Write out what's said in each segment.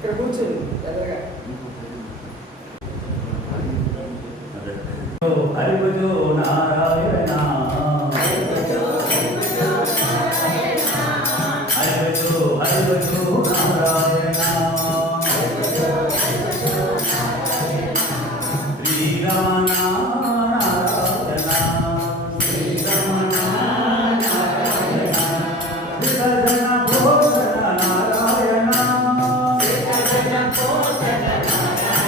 ఇక్కడ కూర్చొని ఎదురుగా హరిభజో నారాయణ హరిభజో హరిభజో నారాయణ శ్రీరమణ నారాయణ శ్రీరమణ నారాయణ విభజన భోజన నారాయణ విభజన భోజన నారాయణ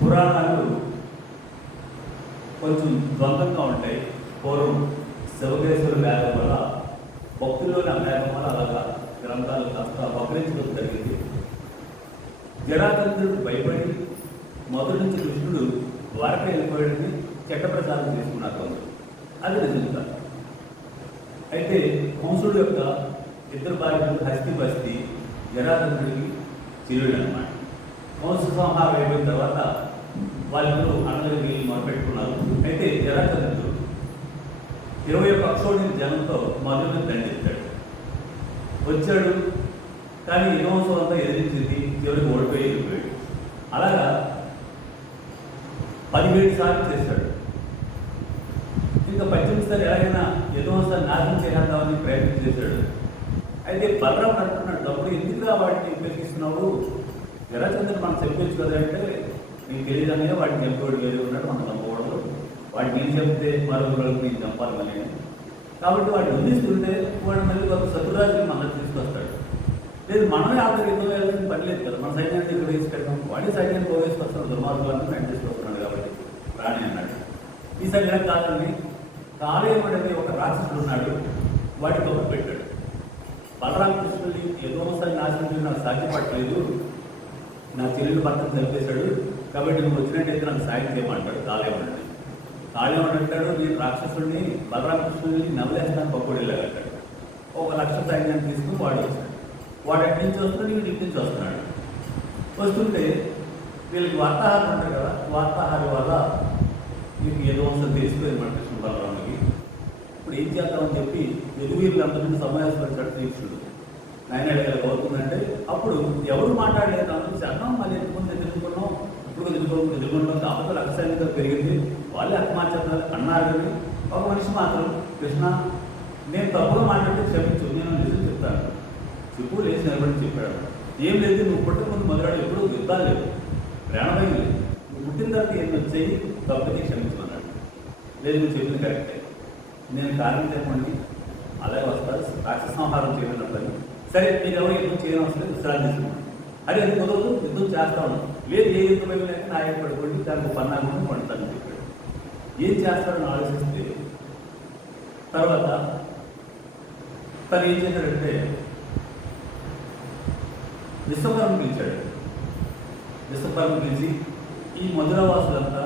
పురాణాలు కొంచెం ద్వంద్వంగా ఉంటాయి. పూర్వం శివకేశ్వర వేదం వల్ల భక్తుల్లోని అభ్యాసం వల్ల అలాగా గ్రంథాలు కాస్త వక్రించడం జరిగింది. జరాతంత్రుడు భయపడి మొదటి నుంచి కృష్ణుడు ద్వారక వెళ్ళిపోయాడని చట్టప్రసాదం చేసుకున్నారు కొందరు. అది నిజం కాదు. అయితే కంసుడు యొక్క ఇద్దరు భార్యలు హస్తి బస్తి జరాతంత్రుడికి చిరుడు అన్నమాట. వంశ సంహారం అయిపోయిన తర్వాత వాళ్ళిద్దరూ అన్నగారికి వెళ్ళి మొదలుపెట్టుకున్నారు. అయితే జరాసంధుడు 21 అక్షోహిణి జనంతో మధుని దండెత్తాడు. వచ్చాడు, కానీ యదువంశం అంతా ఎదిరించింది, చివరికి ఓడిపోయి వెళ్ళిపోయాడు. అలాగా 17 సార్లు చేశాడు. ఇంకా 18 సార్లు ఎలాగైనా యదువంశాన్ని నాశనం చేద్దామని ప్రయత్నం చేశాడు. అయితే బలరాముడు అంటున్నాడు, అప్పుడు ఎందుకుగా వాటిని ఉపయోగిస్తున్నావు? జరాసంధుడు మనం చెప్పొచ్చు కదా అంటే, నీకు తెలియదనే వాటిని చంపేవాడు వేరే ఉన్నాడు, మనం చంపకూడదు, వాడిని నేను చెప్తే మరొకరికి నేను చంపాలి మళ్ళీ. కాబట్టి వాడిని వదిలిస్తుంటే వాడు మళ్ళీ ఒక శత్రురాజుని మన తీసుకొస్తాడు. లేదు మనమే ఆఖరి యుద్ధం వెళ్ళాల్సిన పని లేదు కదా, మన సైన్యాన్ని ఇక్కడ తీసుకెళ్ళాం, వాడి సైన్యాన్ని పోవేసుకొస్తాడు, దుర్మార్గులను ఆయన తీసుకొస్తున్నాడు కాబట్టి రాణి అన్నాడు. ఈసారి ఇలా కాదని కాలేయుడు అనే ఒక రాక్షసుడు ఉన్నాడు, వాడి కబురు పెట్టాడు. బలరామకృష్ణుడి యదువంశాన్ని నాశనం చేయడం నాకు సాధ్యపడలేదు, నా చెల్లెలు భర్తను చంపేశాడు, కాబట్టి నువ్వు వచ్చినట్టయితే నాకు సాయం చేయమంటాడు కాలేయుడు. కాళేయుడు అంటాడు, నేను రాక్షసుడిని బలరామకృష్ణుడిని నవ్వులేస్తాను పకోడీలాగంటాడు. 1,00,000 సైన్యాన్ని తీసుకుని వాడు వచ్చాడు. వాడు ఎక్కడి నుంచి వస్తున్నాడు, వీడి ఇంటి నుంచి వస్తున్నాడు. వస్తుంటే వీళ్ళకి వార్తాహారం ఉంటారు కదా, వార్తాహారం వల్ల మీకు ఏదో వంశం తెలిసిపోయింది మన కృష్ణ బలరాముడికి. ఇప్పుడు ఏం చేద్దామని చెప్పి యదువీరులందరినీ సమావేశపరిచాడు శ్రీకృష్ణుడు. నాయన ఇలా అవుతుందంటే అప్పుడు ఎవరు మాట్లాడలేదు, అందరూ అన్నం మళ్ళీ ఎందుకు ఎదుర్కొన్నాం, ఇప్పుడు ఎదుర్కొంటాం, కాకపోతే లక్ష్యాన్ని పెరిగింది, వాళ్ళే అర్థమార్చారు అన్నారు. కానీ ఒక మనిషి మాత్రం, కృష్ణ నేను తప్పుగా మాట్లాడితే క్షమించు, నేను నిజం చెప్తాను, చెప్పు లేచి నిలబడి చెప్పాడు. ఏం లేదు, నువ్వు పుట్టక ముందు మొదలాడు ఎప్పుడు యుద్ధాలు లేదు, ప్రాణభయం లేదు, నువ్వు పుట్టిన తర్వాత ఏం వచ్చేయి తప్పని క్షమించమన్నాడు. లేదు నువ్వు చెప్పింది కరెక్టే, నేను కారణం చెప్పండి అలాగే వస్తారు, రాక్షస సంహారం చేయమన్నప్పుడు సరే మీరు ఎవరు యుద్ధం చేయడం వస్తుంది విశ్రాంతి తీసుకున్నాను. అది అది కుదరదు, యుద్ధం చేస్తాను. లేదు ఏ యుద్ధం లేక నా పడుకోండి, దానికి పన్నాగం వండుతానని చెప్పాడు. ఏం చేస్తాడని ఆలోచిస్తే తర్వాత తను ఏం చేశాడంటే విశ్వకర్మ పిలిచాడు. విశ్వకర్మ పిలిచి ఈ మధురవాసులంతా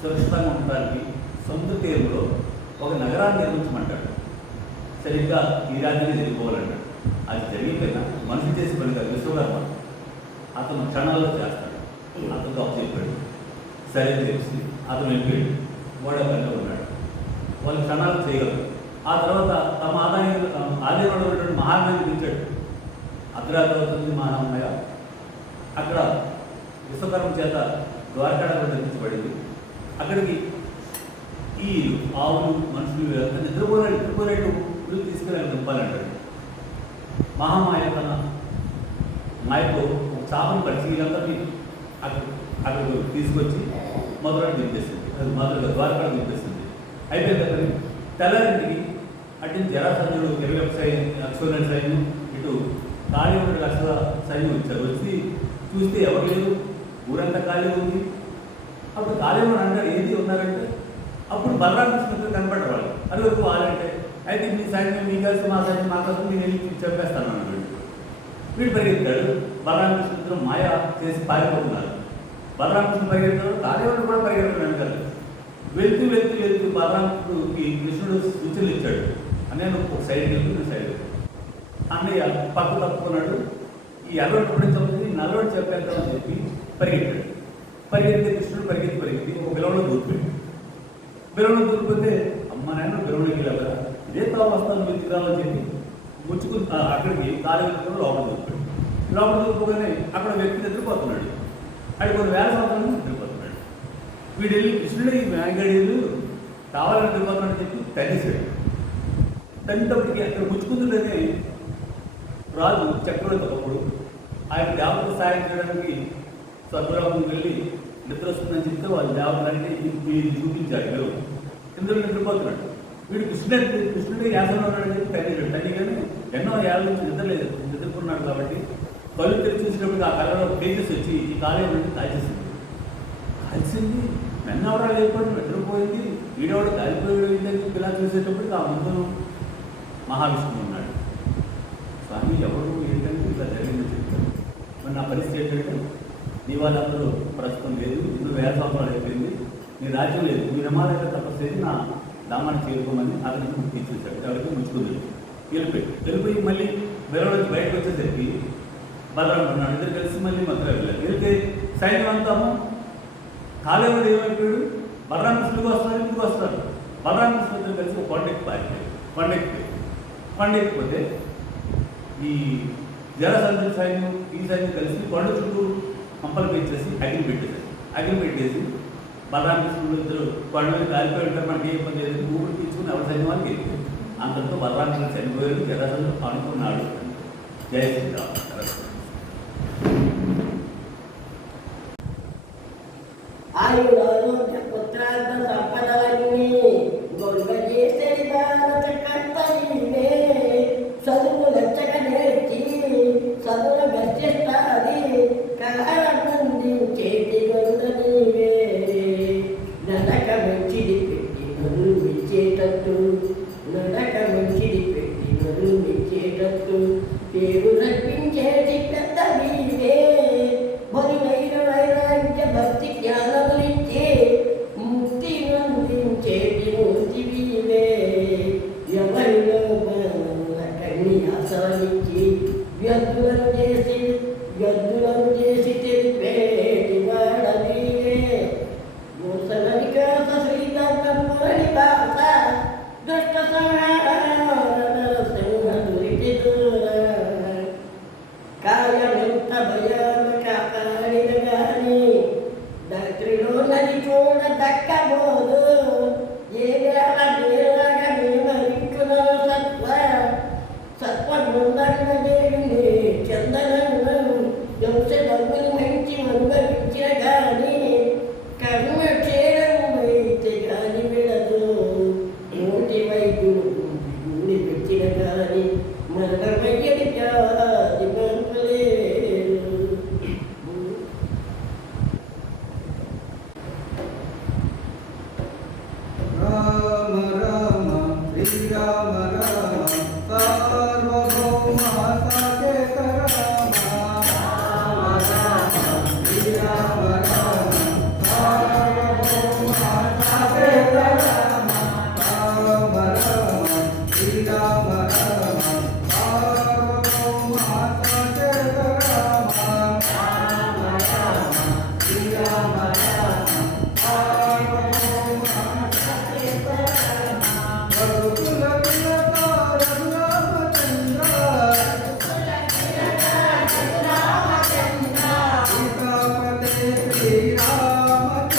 సురక్షితంగా ఉండడానికి సముద్ర తీరంలో ఒక నగరాన్ని నిర్మించమంటాడు. సరిగ్గా ఈ రాజ్యాన్ని జరిగిపోవాలన్నాడు. అది జరిగిపోయినా మనిషి చేసి పని కాదు, విశ్వకర్మ అతను క్షణాల్లో చేస్తాడు. అతనితో చెప్పాడు, సరే తెలిసి అతను వెళ్ళిపోయాడు. వాడు అక్కడ ఉన్నాడు, వాళ్ళు క్షణాలు చేయగలరు. ఆ తర్వాత తమ ఆదాయంలో ఉన్నటువంటి మహాత్మాన్ని పిలిచాడు. అర్ధరాత్రి అవుతుంది మహామయ, అక్కడ విశ్వకర్మ చేత ద్వారకాడలో నిర్మించబడింది. అక్కడికి ఈ ఆవులు మనుషులు అంతా నిద్రపోలేటు తీసుకెళ్ళి దింపాలంటాడు. మహామాయ తన మాయకు ఒక చాపను పరిచి వీళ్ళందరినీ అక్కడికి తీసుకొచ్చి మధురాన్ని దింపేసింది. అది మధుర ద్వారకాడ దింపేసింది. అయిపోయింది అక్కడికి. తెల్లారింటికి అటు జరాసంధుడు 21 అక్షోహిణి సైన్యం, ఇటు కాళేయుడు 1,00,000 సైన్యం వచ్చారు. వచ్చి చూస్తే ఎవరు లేదు, ఊరంతా ఖాళీ ఉంది. అప్పుడు కాళేయుడు అంటారు ఏది ఉన్నారంటే, అప్పుడు బలరామకృష్ణుడు కనపడ్డారు వాళ్ళు. అది వరకు వాళ్ళంటే అయితే మీ సైన్యం మీ కలిసి మా సైన్యం మా కోసం నేను వెళ్ళి చెప్పేస్తాను అన్నాడు. వీడు పరిగెత్తాడు. బలరామకృష్ణుడు మాయ చేసి పారిపోతున్నారు. బలరామకృష్ణుడు పరిగెత్తాడు, కాళేయుడు కూడా పరిగెత్తాడు కదా. వెళ్తూ వెళ్తూ వెళ్తూ బలరాముడికి కృష్ణుడు సూచనలు ఇచ్చాడు. అన్నయ్య ఒక సైడ్ వెళ్తూ నువ్వు సైడ్ అన్నయ్య పక్క తప్పుకున్నాడు. ఈ ఎర్రోడు ఎప్పుడైతే చెప్తుంది నల్లోడు చెప్పేద్దామని చెప్పి పరిగెత్తాడు. పరిగెత్తే కృష్ణుడు పరిగెత్తి ఒక బిలంలో దూరిపోయాడు. బిలంలో దూరిపోతే అమ్మ నాయన బిలంలోకి వెళ్ళాక ఇదే తావు వస్తాను మీరు తిరాలని చెప్పి ముచ్చుకు అక్కడికి కాలేజీ లోపల దూరిపోయాడు. లోపల దూరిపోగానే అక్కడ వ్యక్తి నిద్రపోతున్నాడు. అది కొన్ని వేల సంవత్సరాలు నిద్రపోతున్నాడు. వీడు వెళ్ళి కృష్ణుడు ఈ మేఘడీలు కావాలని నిద్రపోతున్నాడని చెప్పి తగ్గిసాడు. తగ్గినప్పటికీ అక్కడ ముచ్చుకుంటుందని రాజు చక్రవర్తి ఒకప్పుడు ఆయన దేవతకు సాయం చేయడానికి స్వర్గలోకం వెళ్ళి నిద్ర వస్తుందని చెప్తే వాళ్ళు దేవతలంటే వీళ్ళు చూపించాడు. ఎవరు ఇందులో నిద్రపోతున్నాడు. వీడు కృష్ణుడి యాసంలో ఉన్నాడని చెప్పి తగ్గిసాడు. తగ్గి కానీ ఎన్నో ఏళ్ళ నుంచి నిద్రకున్నాడు కాబట్టి కళ్ళు తెరిచి చూసినప్పుడు ఆ కళ్ళలో తేజస్ వచ్చి ఈ కాలేజీ నుండి కాల్చేసింది. మెన్నవరా లేకపోతే నిద్రపోయింది, వీడవాడు కాలిపోయిందని చెప్పి ఇలా చూసేటప్పుడు ఆ ముందు మహావిష్ణువు ఉన్నాడు. స్వామి ఎవరు ఏంటంటే ఇలా జరిగిందని చెప్తారు. మరి నా పరిస్థితి ఏంటంటే నీ వాళ్ళందరూ ప్రస్తుతం లేదు, 2,000 సంవత్సరాలు అయిపోయింది, నీ రాజ్యం లేదు, మీ నమాలైతే తపస్సు చేసి నా ధామాన్ని చేరుకోమని అతనికి తీర్చేశాడు. ఎవరికి ముచ్చుకుంది వెళ్ళిపోయి మళ్ళీ వేరే బయటకు వచ్చేసరికి బలరాముడు ఉన్నాడు. ఇద్దరు కలిసి మళ్ళీ మధుర వెళ్ళారు. వెళ్తే సైన్యం అంతాము కాలేవుడు ఏమైపోయాడు, బలరామకృష్ణుడికి వస్తున్నారు, ఇంటికి వస్తారు. బలరామకృష్ణుడితో కలిసి ఒక కొండెక్కి పారిపోయాడు. కొండెక్కిపోతే ఈ జలసంధి సైన్యం ఈ సైన్యం కలిసి కొండ చుట్టూ కంపలు పెంచేసి అగ్ని పెట్టేసి బలరామకృష్ణుడు ఇద్దరు కొండ మీద కాలిపోయి ఉంటారు, మనకి ఏ పని లేదు, ఊపిరి తీసుకుని ఎవరి సైన్యం వాళ్ళకి వెళ్ళిపోయారు. అంతటితో బలరామకృష్ణుడు చనిపోయాడు, జలసంధి అనుకున్నాడు. జయ శ్రీరామ్. ఆయురారోగ్య పుత్రార్థ సంపదలన్నీ గొడవ చేసే భారత కర్తవ్యమే. చదువు లచ్చక నేర్చి చదువు గర్జిస్తాది కారమందించేటి గొంత నీవే. నడక మంచిది పెట్టి నన్ను మెచ్చేటట్టు, నడక మంచిది పెట్టి నన్ను మెచ్చేటట్టు పేరు రప్పించేటి పెద్ద నీవే. బలివైన వైరాగ్య భక్తి జ్ఞానములిచ్చే ముక్తి నందించేటి మూర్తివీవే. ఎవరిలో మన కన్ని ఆసానికి వ్యర్థులను చేసి తెలిపేటి వాడవీవే. మోసన వికాస శ్రీధర్మపురని భాష దుష్ట సంహార సింహదురికి దూర. కాయమెంత భయానక కాడిన గాని దత్రిలో నది చూడ దక్కబోదు. ఏ వేళ వేళగా మేమరించున సత్వముందన్న దేవుని చందనం యంశముని మంచి అనుభవించిన గాని కర్మ చేయడం అయితే గాని విడదు. నోటి వైద్యుడు గుడి పెట్టిన గాని మరణమయ్యది కాది మనలేదు. రామ రామ శ్రీరామ రామ సార్వభౌమ సాకేత రామ. రామ రామ శ్రీరామ రామ సార్వభౌమ సాకేత రామ. రామ రామ శ్రీరామ రామ సార్వభౌమ సాకేత రామ. రామ రామ శ్రీరామ రామ సార్వభౌమ సాకేత రామ. రఘుకుల తిలక రఘురామచంద్ర సీతాపతే శ్రీరామచంద్ర.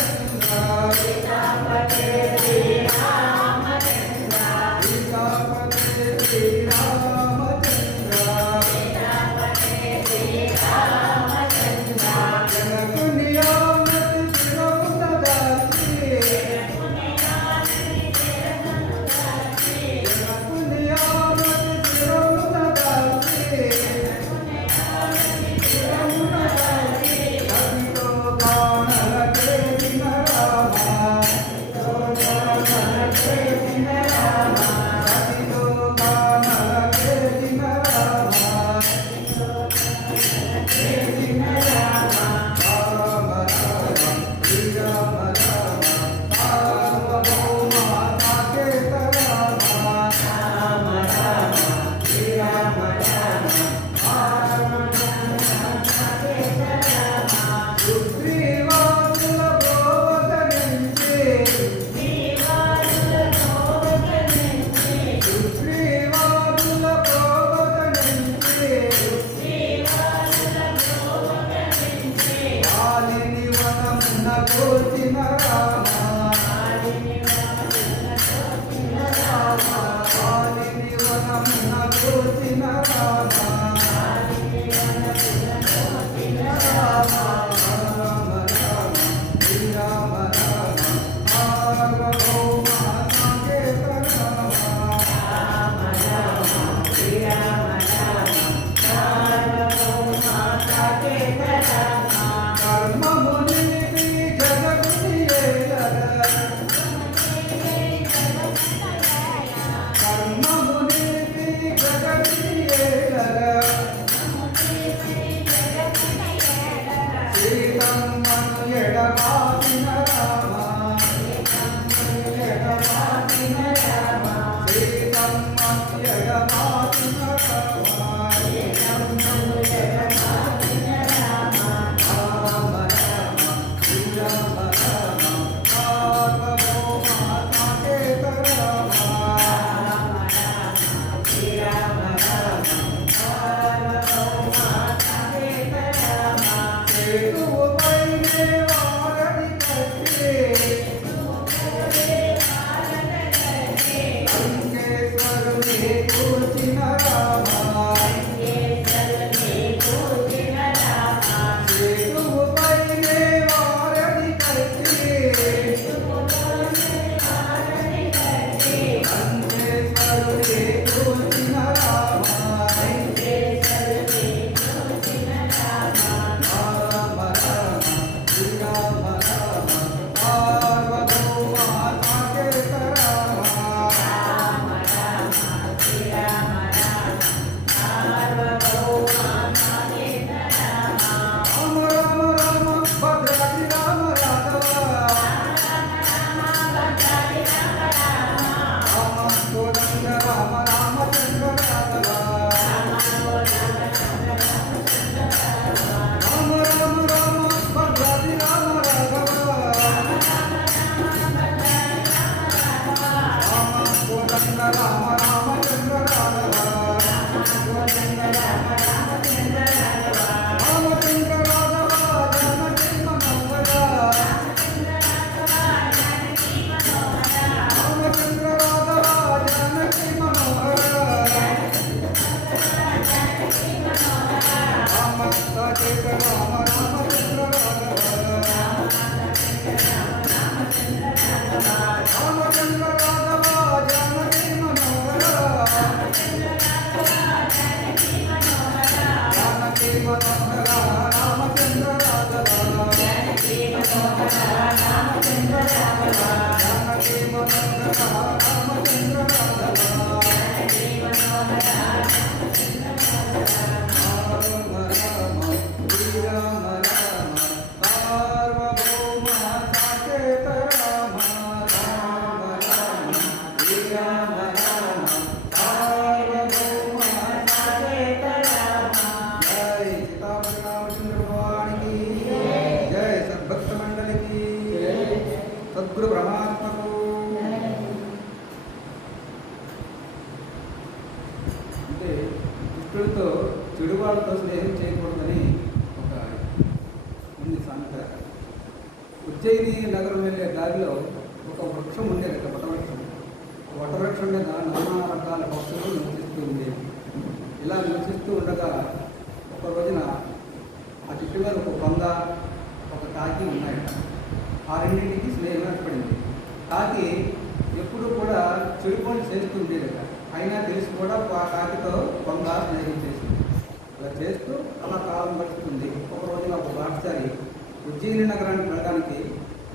సద్గురు బ్రహ్మాత్మకు. అంటే కృష్ణుడితో చెడు వాళ్ళతో స్నేహం చేయకూడదని ఒక ఉంది సామెత. ఉజ్జయిని నగరం వెళ్ళే దారిలో ఒక వృక్షం ఉండేది, వటవృక్షం. వటవృక్షం మీద నానా రకాల పక్షులు నివసిస్తూ ఉండేవి. ఇలా నివసిస్తూ ఉండగా ఒక రోజున ఆ చెట్టు మీద ఒక కొంగ, ఒక కాకి ఉన్నాయట. ఆ రెండింటికి స్నేహం ఏర్పడింది. కాకి ఎప్పుడు కూడా చెడు పనులు చేస్తూ ఉండేదట. అయినా తెలిసి కూడా ఆ కాకితో కొంగ స్నేహం చేసింది. అలా చేస్తూ అలా కాలం గడుస్తుంది. ఒక రోజున ఒక బాటసారి ఉజ్జయిని నగరానికి వెళ్ళడానికి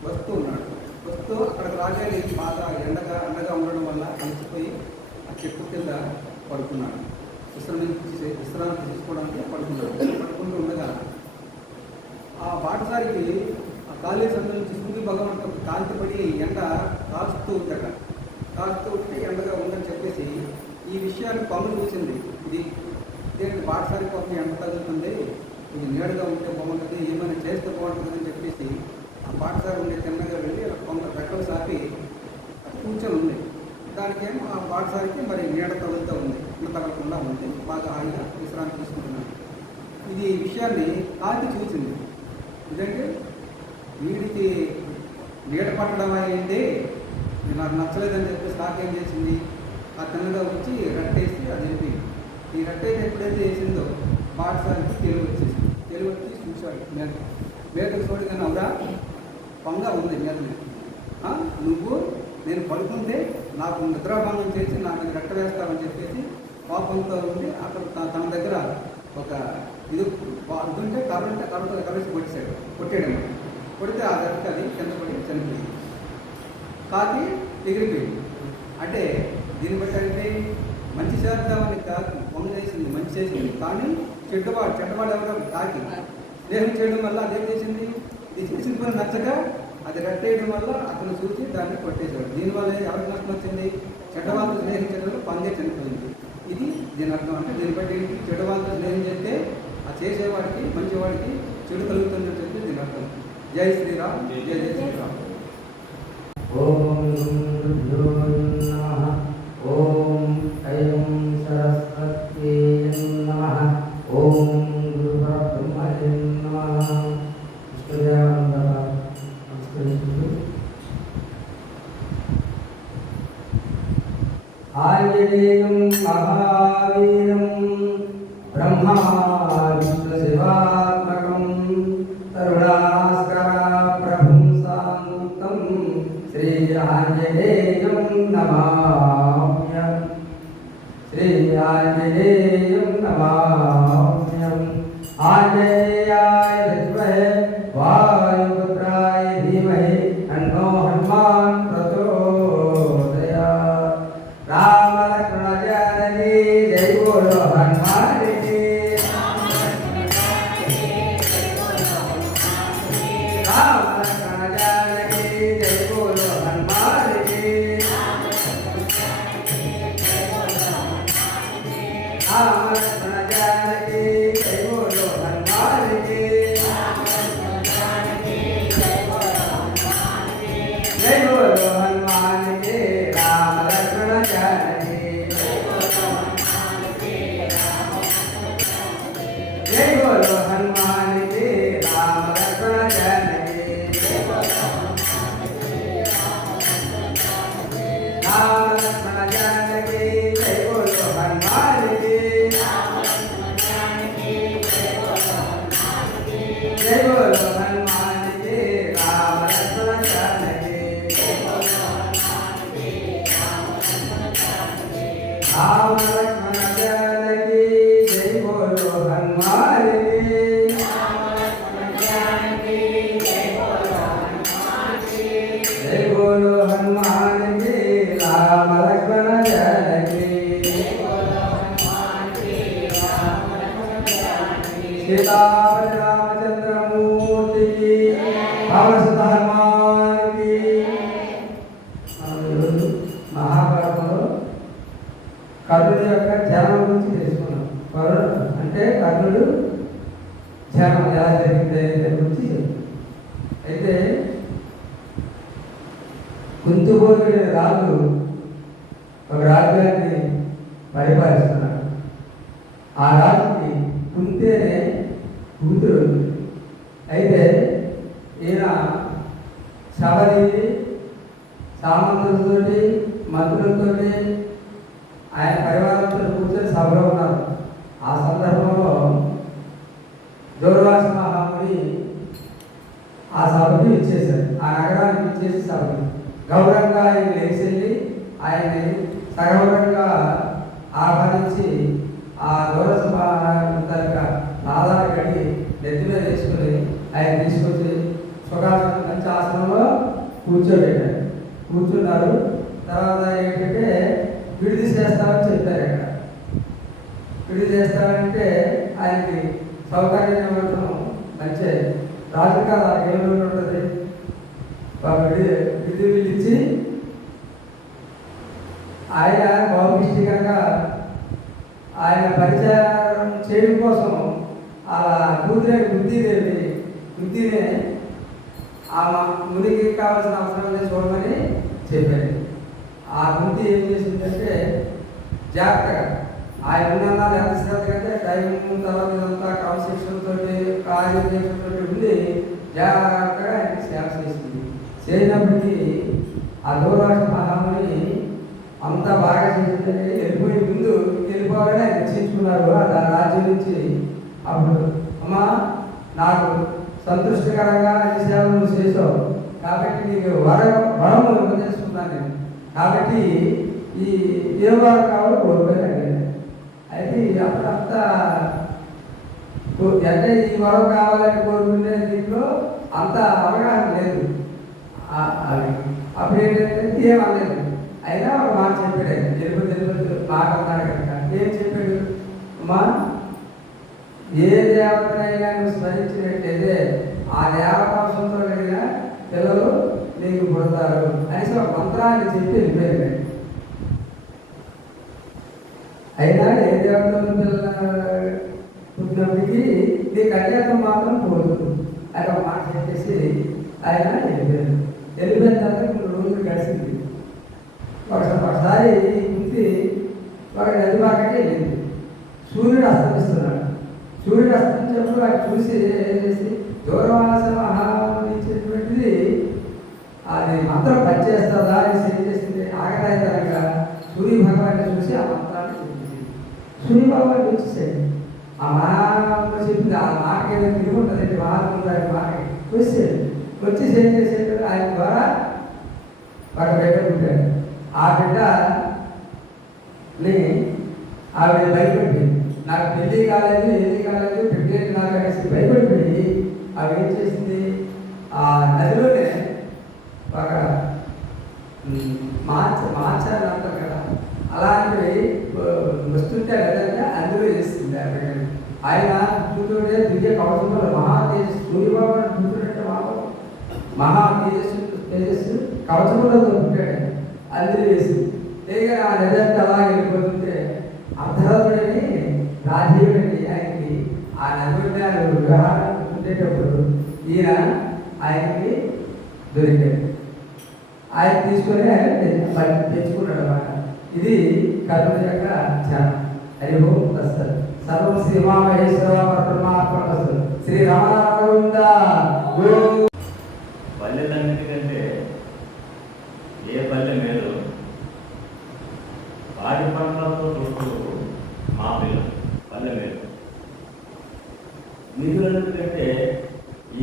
వస్తూ ఉన్నాడు. వస్తూ అక్కడికి రాగానే బాగా ఎండగా ఉండడం వల్ల కలిసిపోయి ఆ చెట్టు కింద పడుకున్నాడు. విశ్రాంతి తీసుకోవడానికి పడుకుంటూ ఉండగా ఆ బాటసారికి ఆ కాలేజ్ సందు నుంచి సూర్య భగవంతుడు కాంతి పడి ఎండ కాస్తూ ఉందట. కాస్తూ ఉంటే ఎండగా ఉందని చెప్పేసి ఈ విషయాన్ని పనులు చూసింది. ఇదేంటి బాటసారి కోసం ఎండ తగ్గుతుంది, ఇది నీడగా ఉంటే బాగుంటుంది, ఏమైనా చేస్తే బాగుంటుంది అని చెప్పేసి ఆ బాటసారి ఉండే తిన్నగా వెళ్ళి కొంత రెక్కలు సాపి కూర్చొని ఉంది. దానికేమో ఆ బాటసారికి మరి నీడ తగులుతూ ఉంది, ఎండ తగలకుండా ఉంది, బాగా హాయిగా విశ్రాంతి తీసుకుంటున్నాడు. ఇది విషయాన్ని కాకి చూసింది. ఇదంటే వీడికి నీడ పట్టడం అయింది, నాకు నచ్చలేదని చెప్పేసి నాకేం చేసింది, ఆ తిన్నగా వచ్చి రట్టేసి అది వెళ్ళింది. ఈ రట్టేసి ఎప్పుడైతే వేసిందో బాటసారికి తెలివి వచ్చేసింది. తెలివి వచ్చి చూశాడు మేతకు చూడగానే అవురా పొంగ ఉంది మీద, నువ్వు నేను పడుకుంటే నాకు నిద్రాభంగం చేసి నాకు రట్ట వేస్తావని చెప్పేసి కోపంతో ఉండి అక్కడ తన దగ్గర ఒక ఇది ఉంటే కరెంటు కలిసి కొట్టాడన్నమాట. కొడితే ఆ దగ్గర అది కింద పడి చనిపోయింది. కాకి ఎగిరిపోయింది. అంటే దీన్ని బట్టి అంటే మంచి చేద్దామని కాకి పొంగ చేసింది, మంచి చేసింది. కానీ చెడ్డవాడు ఎవరో కాకి స్నేహం చేయడం వల్ల అదేం చేసింది, ఇది చేసిన పని నచ్చక అది రట్టేయడం వల్ల అతను చూసి దాన్ని కొట్టేశాడు. దీనివల్ల ఎవరికి నష్టం వచ్చింది, చెడ్డవాళ్ళతో స్నేహం చేయడంలో పంగే చనిపోయింది. ఇది దీని అర్థం. అంటే దీన్ని బట్టి చెడ్డవాళ్ళతో స్నేహం చేస్తే ఆ చేసేవాడికి మంచివాడికి చెడు కలుగుతుందని చెప్పి దీని అర్థం. జై శ్రీరామ్, జై జై శ్రీరామ్. ఓం నమః. ఓం ఐం సరస్వత్యై నమః. ఓం గురు బ్రహ్మణే నమః. ఆంజనేయం మహావీరం బ్రహ్మా విష్ణు శివాత్మకం తరుణాస్కర ప్రభుం సాంతం శ్రీ ఆంజనేయం నమామ్యం. శ్రీ ఆంజనేయం నమామ్యం. ఆంజనేయాయ విద్మహే వాయుపుత్రాయ ధీమహి తన్నో హనుమాన్ ప్రచోదయాత్. రామ లక్ష్మణ జానకి జై బోలో హనుమాన్ కి. రామ లక్ష్మణ జానకి జై బోలో హనుమాన్ కి. రామ లక్ష్మణ జానకి జై బోలో హనుమాన్ కి. జై బోలో హనుమాన్ కి. రామ లక్ష్మణ జానకి జై బోలో హనుమాన్ కి. రామ లక్ష్మణ జానకి రామ లక్ష్మణ జానకి జై బోలో హనుమాన్ కి. జై బోలో హనుమాన్ కి. రామ లక్ష్మణ జానకి రామ లక్ష్మణ జానకి జై బోలో హనుమాన్ కి. జై బోలో హనుమాన్ కి. ధ్యానం గురించి తెలుసుకున్నాం. అంటే కర్ణుడు ధ్యానం ఎలా జరిగింది అనే గురించి. అయితే కుంతుబోధుడి రాజు ఒక రాజ్యాన్ని పరిపాలిస్తున్నాడు. ఆ రాజుకి కుంతేనే కూతురు. అయితే ఈయన శబరి సామంతులతోటి మంత్రులతోటి ఆయన పరివారంతో కూర్చొని సభలో ఉన్నారు. ఆ సందర్భంలో దూర్వాస మహాముని ఆ సభకి ఇచ్చేశారు. ఆ నగరానికి ఇచ్చేసి సభకి గౌరవంగా ఆయన లేచెళ్ళి ఆయన్ని సగౌరవంగా ఆహ్వానించి ఆ దూరస నాదాన్ని కడిగి నెత్తి మీద వేసుకుని ఆయన తీసుకొచ్చి సుఖాసనం మంచి ఆసనంలో కూర్చోబెట్టారు. కూర్చున్నారు. తర్వాత ఏంటంటే విడిది చేస్తామని చెప్పారు. ఇక్కడ విడిది చేస్తామంటే ఆయనకి సౌకర్యం ఇవ్వడం మంచి రాజు కాదు. ఏమి ఉంటుంది విడిది పిలిచి ఆయన భౌమిష్టికంగా ఆయన పరిచయం చేయడం కోసం అలా కూతురేడు బుద్ధినే ఆ మునికి కావాల్సిన అవసరం లేదు చూడమని చెప్పాడు. ఆ బుద్ధి ఏం చేసిందంటే జాగ్రత్తగా ఆయన ఉన్నదాలు ఎంత శ్రద్ధగా టైం తర్వాత ఇదంతా క్రమశిక్షణతో కార్యశిక్షణతో ఉండి జాగ్రత్తగా ఆయనకి సేవ చేసింది. చేసినప్పటికీ ఆ దూరరాష్ట్ర మహాముని అంత బాగా చేసిందని వెళ్ళిపోగానే ఆయన రక్షించుకున్నారు ఆ రాజ్యం నుంచి. అప్పుడు అమ్మా నాకు సంతృష్టికరంగా అన్ని సేవలు నువ్వు చేసావు కాబట్టి నీకు వరము ఉపదేశిస్తున్నాను నేను. కాబట్టి ఈ ఏ వారం కావాలో కోరుకోలేదు. అయితే అప్పుడంతా అంటే ఈ వరం కావాలని కోరుకునే దీంట్లో అంత అవగాహన లేదు. అప్పుడు ఏంటంటే ఏమనలేదు. అయినా ఒక మాట చెప్పాడు. తెలుపు మాట అన్నాడు కనుక ఏం చెప్పాడు? అమ్మా ఏ దేవతనైనా నువ్వు స్మరించినట్లయితే ఆ దేవతాంశంతో కలిగిన పిల్లలు నీకు పుడతారు అనేసి ఒక మంత్రాన్ని చెప్పి వెళ్ళిపోయాడు. అయినా ఏ దేవతలు పుట్టినప్పటికీ నీ కన్యాకం మాత్రం పోదు అని ఒక మాట చెప్పేసి ఆయన వెళ్ళిపోయాడు. వెళ్ళిపోయిన తర్వాత 3 రోజులు గడిచింది. ఒకసారి ఇంటి ఒక నది బాగానే వెళ్ళింది. సూర్యుడు అస్తమిస్తున్నాడు. సూర్యుడు అస్తమించినప్పుడు అది చూసి ఏం చేసి దూరవాస మహానిచ్చినటువంటిది అది మంత్రం పనిచేస్తుందా అని ఏం చేసింది. ఆగరాయితనంగా సూర్య భగవాన్ని చూసి ఆ మంత్రాన్ని చెప్పింది. సూర్య భగవాన్ వచ్చేసాడు. ఆ మహాత్మ చెప్పింది. ఆ మాటకి ఏదో తిరిగి ఉంటుందండి. మహాత్ముడు ఆయన మాటకి వచ్చేసి ఏం చేసాడు. ఆయన ద్వారా ఒక బిడ్డ పుట్టాడు. ఆ బిడ్డని ఆవిడ భయపడింది. నాకు పెళ్ళి కాలేదు, ఏది కాలేదు, బిడ్డేది నాకు అనేసి భయపడిపోయి ఆవిడ ఏం చేసింది. ఆ నదిలోనే ఒక మార్చాలి అంటారు కదా, అలాంటివి వస్తుంటే లేదంటే అందులో చేస్తుంది. ఆయన కూతురుడే దివ్య కవచంలో మహాతేజస్సు సూర్యబాబు కూతురుంటే మహాతేజస్సు కవచంలో పుట్టాడు. అందులో వేసింది. లేక ఆ నదంతా అలా వెళ్ళిపోతుంటే అర్ధరాత్రుడని రాజీవుడని ఆయనకి ఆ నది వివాహాలు ఉండేటప్పుడు ఈయన ఆయనకి దొరికాడు. ఆయన తీసుకొని ఆయన తెచ్చుకున్నాడు అన్నమాట. ఇది కర్ణుడి యొక్క ధ్యానం. హరి ఓం తత్సత్. సర్వం శ్రీ ఉమామహేశ్వర పరమాత్మస్తు. శ్రీ రమణ పల్లెలన్నిటికంటే ఏ పల్లె మేలు వారి పనులతో చూస్తూ మా పిల్లలు పల్లె మేలు. నిధులన్నిటికంటే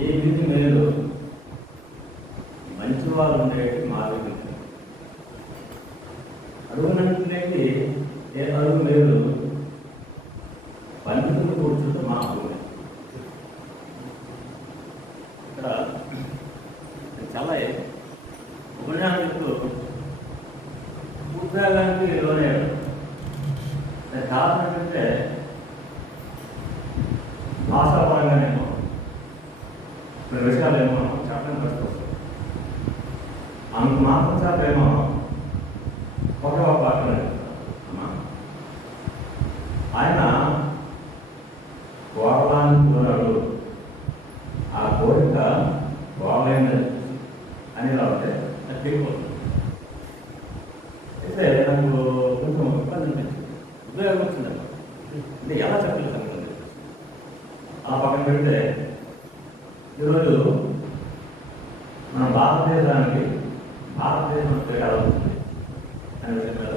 ఏ విధి మేలు మంచి వాళ్ళు ఉండేవి మా విధి. అడుగునట్లయితే ఏ అడుగు మేలు పండితులు కూర్చుంటే మా భూమి. ఇక్కడ చాలా ఉపన్యాసకులు ఉద్యోగానికి లోనేడు. కారణం ఏంటంటే భాషాపరంగానేమో కొన్ని విషయాలేమో చెప్పడం కష్టం. ఆమెకు మాత్రం చేపేమో ఒక అమ్మా ఆయన కోరడానికి కోరాడు, ఆ కోరిక కోరలేని అని రావట్లే అది తెలియపోతుంది. అయితే నాకు కొంచెం ఇబ్బంది అనిపించింది, ఉద్యోగం వచ్చిందండి. అంటే ఎలా చెప్పలేదు సంగతి ఆ పక్కన పెడితే ఈరోజు మన భారతదేశం తేడా అవుతుంది అనే విషయం మీద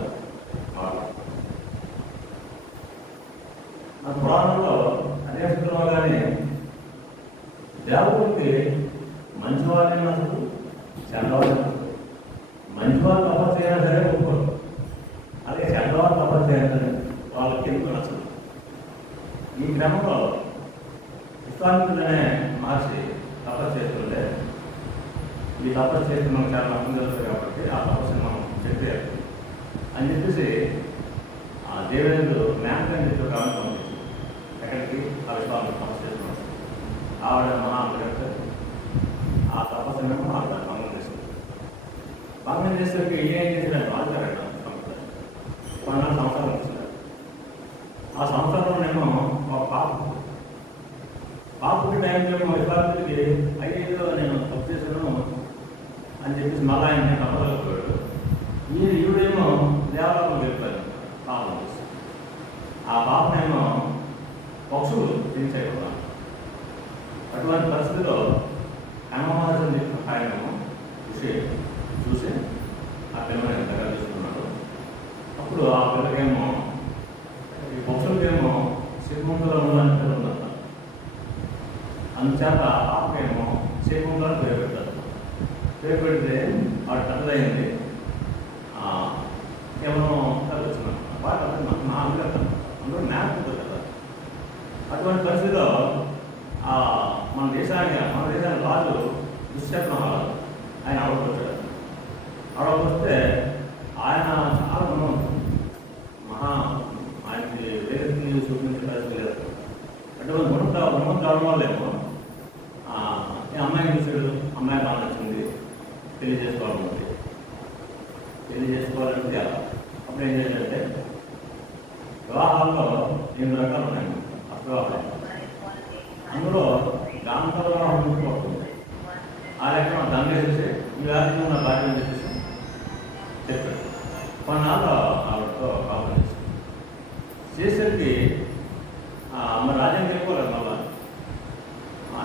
మన పురాణంలో అనేక కానీ దేవుడికి మంచి వాళ్ళని నచ్చదు, చెడ్డవాళ్ళని నచ్చదు. మంచి వాళ్ళు తపస్సు అయినా సరే ఒప్పుకోరు, అలాగే చెడ్డవాళ్ళు తపస్సు అయినా సరే వాళ్ళకి ఎందుకు నచ్చదు. ఈ క్రమంలో విశ్వామిత్రుడనే మహర్షి తపస్సు చేస్తుంటే ఈ తపస్సు చేస్తే మనకు చాలా నష్టం జరుగుతుంది కాబట్టి ఆ తపస్సుని మనం చెప్పేయాలి అని చెప్పేసి ఆ దేవేంద్రుడు మ్యాంక్ అని చెప్పి ఒక ఆమె పంపించింది. ఎక్కడికి? ఆ విశ్వామిత్రుడు తపస్సు చేస్తున్నాడు. ఆవిడ మహాంగ ఆ తపస్సుని ఆవిడ భంగం చేస్తుంది. భంగం చేసేసరికి ఏం చేసినాడు? రాజుగారు కొన్నాళ్ళు సంవత్సరం వచ్చినాడు. ఆ సంవత్సరంలోనేమో ఒక పాపకి టైంలో విశ్వామిత్రుడికి అయ్యేదో నేను తప్పు చేశాను అని చెప్పేసి మళ్ళీ ఆయన తప్పలేకపోయాడు. ఈవిడేమో దేవాలయంలో వెళ్ళిపోయాను పాపం చేసి. ఆ పాపనేమో పక్షులు తినిచేయకుండా అటువంటి పరిస్థితిలో హేమమహర్షిని చెప్పిన ఆయనేమో చూసి ఆ పిల్లల్ని ఎంతగా చూస్తున్నాడు. అప్పుడు ఆ పిల్లకేమో ఈ పక్షులకేమో సింహంలో ఉందని పిల్లలు ఉందంట. అందుచేత పాపకేమో సింహంలో పేరు పెట్టారు. పేరు పెడితే వాడు పెద్దదైంది. కేవలం కథ వచ్చినాం వాడు నా అందరూ అందరూ నేర్పుతుంది కదా. అటువంటి పరిస్థితిలో మన దేశానికి రాజు దుశ్శకునం ఆయన అడగొచ్చాడు. అడగొస్తే ఆయన చాలా ఆయనకి వేరే చూపించే పరిస్థితి లేదు. అటువంటి గుణం కావడం వల్లేమో ఈ అమ్మాయిని చూసాడు, అమ్మాయి బాగా నచ్చింది, పెళ్లి చేసుకోవాలంటే అలా. అప్పుడు ఏం చేశాడంటే వివాహాల్లో 8 రకాలు ఉన్నాయి వివాహాలు. అందులో దాంతో వివాహం ఉండిపోతుంది. ఆ లెక్కన దాన్ని వేసేసి ఈ వ్యాధి ఉన్న భార్య అని చెప్పేసి చెప్పాడు. కొన్నాళ్ళు ఆవిడతో కాపురం చేసేసరికి మరి రాజ్యానికి వెళ్ళిపోలేదు. మళ్ళా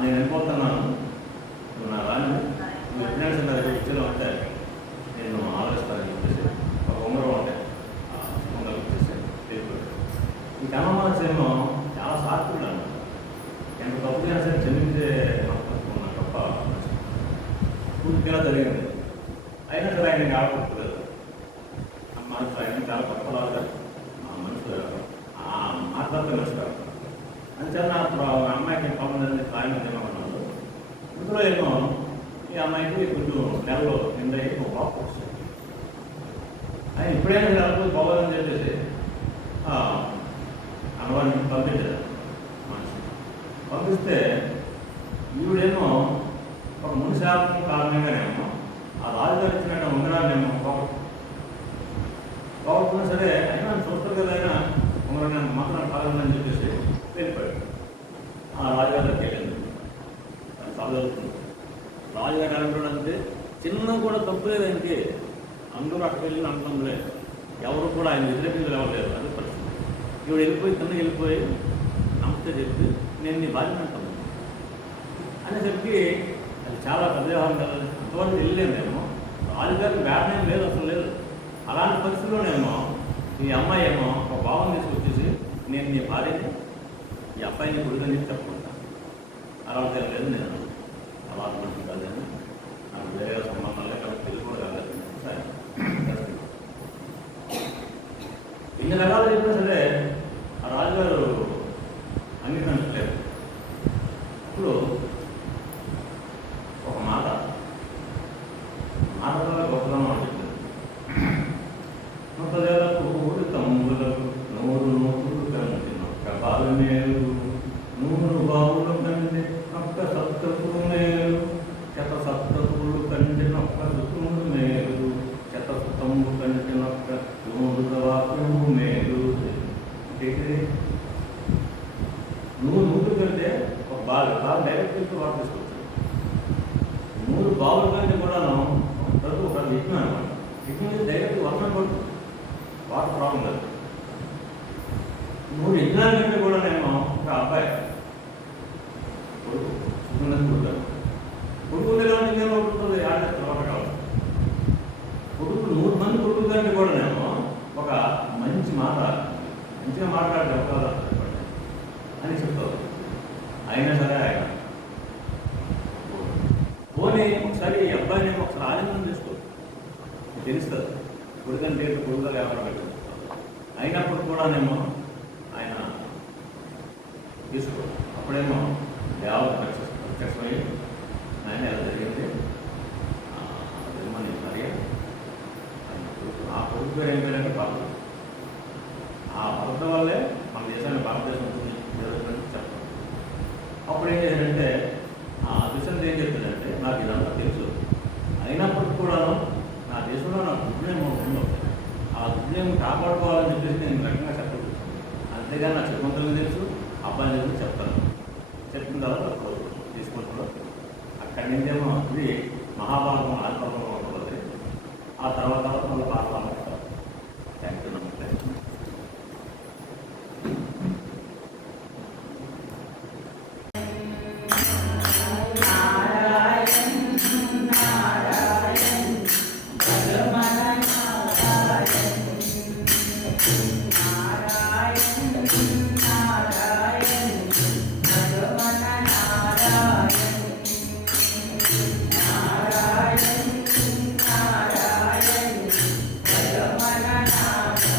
నేను వెళ్ళిపోతున్నాను, నా రాని నువ్వు ఎప్పుడైనా నా దగ్గర ఇచ్చేలో ఉంటే నేను ఆలోచిస్తానని చెప్పేసి ఒక ఉంగరం ఉంటాయి ఉంగరం ఇచ్చేసి వెళ్ళిపోయాడు. ఈ హేమమహర్షి చాలా సాత్వికుడు అన్నమాట. ఎంత తప్పు చేసినా సరే చెల్లించే ఉన్న గొప్ప పూర్తిగా జరిగింది. అయినా సరే ఆయన ఆడపడలేదు. మనసు ఆయన చాలా గొప్పలాగా మనుషులు మాట్లాడితే మనిషి కాదు అని చెప్పిన అమ్మాయికి పాపం సాయం తినమన్నాడు. ఇందులో ఏమో ఈ అమ్మాయికి కొంచెం నెలలో నిందయ్యి ఒక పాప వస్తుంది. ఆయన ఇప్పుడైనా సరే పోవాలని చెప్పేసి అమ్మవారిని పంపించారు. మనిషి పంపిస్తే ఈవిడేమో ఒక మునిశాపం కారణంగానేమో ఆ రాజుగారు ఇచ్చిన ఉంగరాన్నేమో పోగొట్టుకున్నా సరే అయినా చూస్తారు కదా, అయినా ఉంగరాన్ని మాత్రం కాదని చెప్పేసి వెళ్ళిపోయాడు. ఆ రాజుగారి దగ్గరికి వెళ్ళింది. చదువుతుంది రాజుగారి అంటున్నాడు అంటే చిన్న కూడా తప్పు లేదు ఆయనకి. అందరూ అక్కడికి వెళ్ళిన అంటం లేదు, ఎవరు కూడా ఆయన వ్యతిరేకంగా లేవలేదు. అదే పరిస్థితి. ఇవి వెళ్ళిపోయి కిందకి వెళ్ళిపోయి నమ్మతే చెప్పి నేను నీ బాధ్యత అంటాను అనేసరికి అది చాలా పెద్ద వ్యవహారం కదా. అంతవరకు వెళ్ళలేమేమో. రాజుగారికి బ్యాడ్ లేదు, అసలు లేదు. అలాంటి పరిస్థితుల్లోనేమో ఈ అమ్మాయి ఏమో ఒక భావం తీసుకొచ్చేసి నేను నీ భార్యని ఈ అబ్బాయిని గుడిగా చెప్పి చెప్పుకుంటాను. అలా లేదు, నేను అలా అనుకుంటుంది కాదని నాకు వేరే సంబంధాలు కాబట్టి తెలుసుకోవడం కాలేదు. సరే ఇన్ని రకాలు చెప్పినా సరే ఆ రాజుగారు అంగీకరించలేదు. ఇప్పుడు ఒక మాట వల్ల గొప్పదనం అని చెప్పింది. ప్రజలకు ఊరు తమ్ములకు నూరు నూరు కంటి నొక్క బాలు మేలు, 100 బావులు కంటే నొక్క సప్తకులు మేలు, శత సప్తకులు కంటే నొక్క సుతుములు మేలు, శత సుతములు కంటే నొక్క 100 వాక్యము మేలు. యజ్ఞం చేసి డైరెక్ట్ వర్షం పడుతుంది, వాటర్ ప్రాబ్లం లేదు. మూడు యజ్ఞాలంటే కూడా నేను ఒక అబ్బాయి కొడుకు పుట్టాను. కొడుకు ఉండేలాంటి నేను ఉంటుంది ఆడే తర్వాత కావాలి. కొడుకు 100 మంది కొడుకు కంటే కూడా నేను ఒక మంచి మాట మంచిగా మాట్లాడే అవకాశం అని చెప్తాను. అయినా సరే ఆయన పోనీ ఒకసారి ఈ అబ్బాయిని ఒకసారి ఆలింగనం చేసుకో, తెలుస్తుంది కొడుకంటే కొడుకుగా వ్యాపారం పెట్టాను. అయినప్పుడు కూడా నేను ఆయన తీసుకో, అప్పుడేమో దేవత ప్రత్యక్షమయ్యి ఆయన ఎలా జరిగింది బ్రహ్మని భార్య ఆ కొడుకు పేరు ఏం పేరంటే భరత. ఆ భరత వల్లే మన దేశాన్ని భారతదేశం జరుగుతుందని చెప్పాలి. అప్పుడు ఏం చేశాడంటే ఆ అదృష్టం ఏం చెప్తుందంటే నాకు ఇదంతా తెలుసు, అయినప్పటికీ కూడాను నా దేశంలో నా దుర్ణయం ఉందో ఆ దుర్ణయం కాపాడుకోవాలని చెప్పేసి నేను రకంగా చెప్పవచ్చు. అంతేగాని నా చిరుమంతులను తెలుసు, అబ్బాయి తెలుసు చెప్తాను. చెప్పిన తర్వాత తీసుకుంటున్నాడు. అక్కడి నుంచేమో ఇది మహాభారతం ఆదిపర్వంలో ఉంటుంది. ఆ తర్వాత మళ్ళీ భారతం చెప్తారు. థ్యాంక్ యూ, నమస్తే. Narayana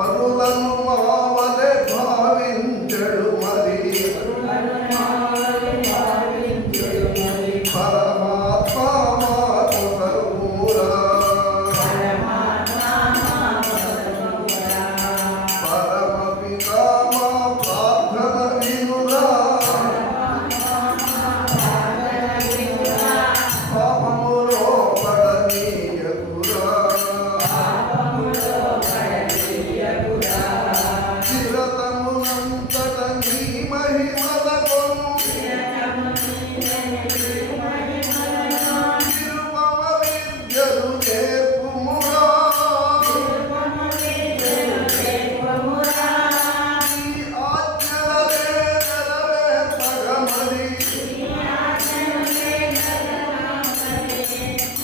పరులను మావలె భావించడు మరి పరమాత్మ మాకు సర్వమురా పరమ పితా మా ప్రార్థన వినురా పాపములో పడనీయకురా చిరతమునంతట నీ మహిమల కొను నిరుపమ విద్యలు నేర్పుమురా నీ ఆజ్ఞలనే నెరవేర్పగమరి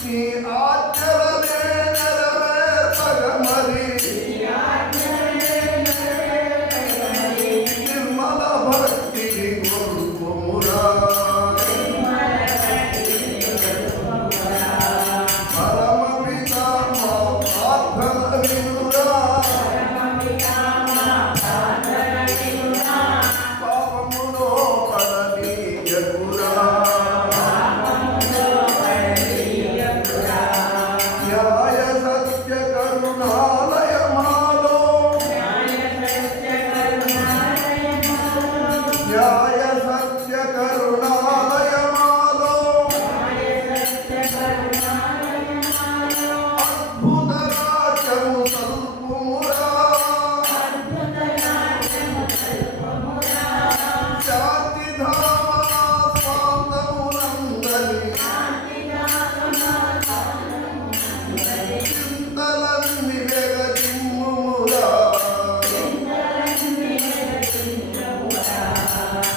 నీ ఆజ్ఞలనే నెరవేర్పగమరి నిర్మల భక్తిని గొల్పుమురా పరమ పితా మా ప్రార్థన వినురా పాపములో పడనీయకురా న్యాయ సత్య కరుణాలయమాలో న్యాయ సత్య కరుణాలయమాలో అద్భుత రాజ్యము సల్పుమురా శాంతిధామ స్వాంతమునందరి చింతలన్ని వెగజిమ్ముమురా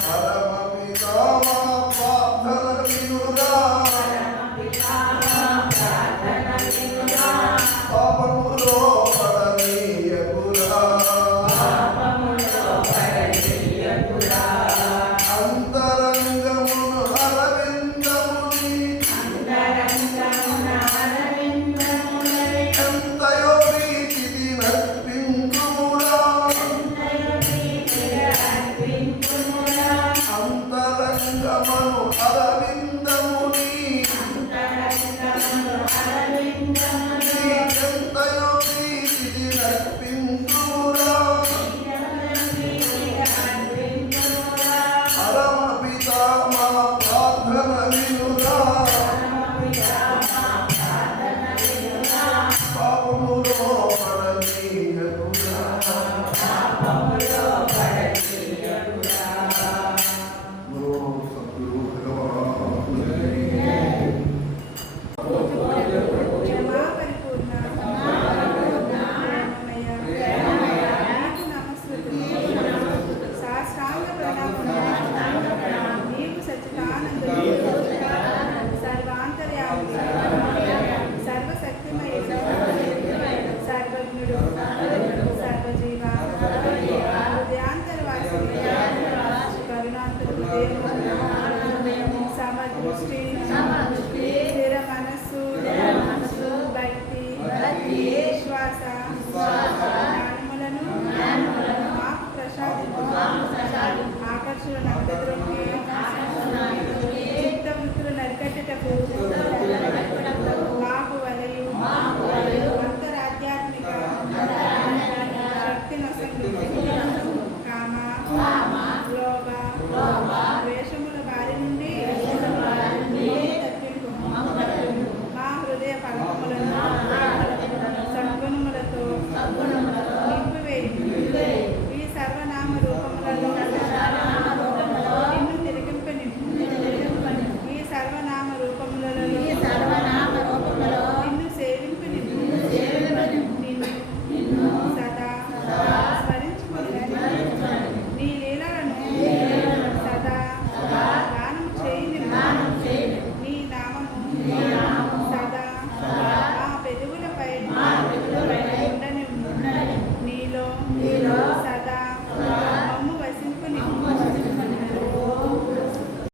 పరమ పితా మా ప్రార్థన వినురా పాపములో పడనీయకురా అంతరంగమును అరవిందముని ఎంతయో ప్రీతిది నర్పించుమురా అంతరంగమును అరవిందముని ఎంతయో ప్రీతిది నర్పించుమురా పరమ పితా మా ప్రార్థన వినురా పాపములో పడనీయకురా